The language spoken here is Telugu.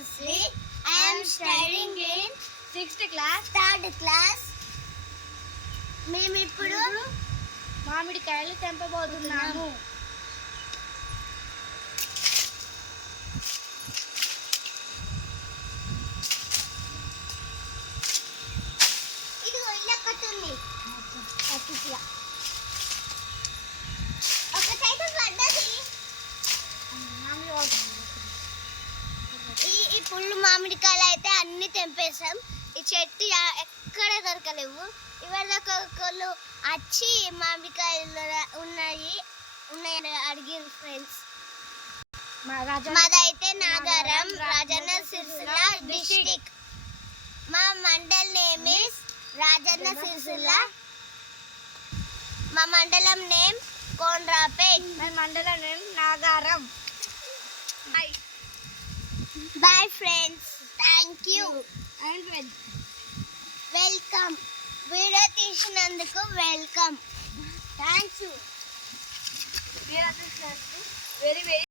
Anusri. I am studying in 6th class, 3rd class. మేము ఇప్పుడు మామిడికాయలు తెంపబోతున్నాము. ఇదిగో ఇలా కట్టుంది అట్లా ఒకటైతే పడ్డది. ఈ పుల్లు మామిడికాయలు అయితే అన్ని తెంపేసాం. ఈ చెట్టు ఎక్కడ దొరకలేవు. ఇవాళ ఒక్కొక్కరు వచ్చి మామిడికాయలు ఉన్నాయని అడిగారు ఫ్రెండ్స్. మాదైతే నాగారం, రాజన్న సిరిసిల్ల డిస్ట్రిక్ట్. మా మండల్ నేమ్ ఇస్ రాజన్న సిరిసిల్ల. మా మండలం నేమ్ కోనరాపేట్. మా మండలం name Nagaram. Bye friends. Thank you. Welcome. Video తీసినందుకు వెల్కమ్. థ్యాంక్స్. Very very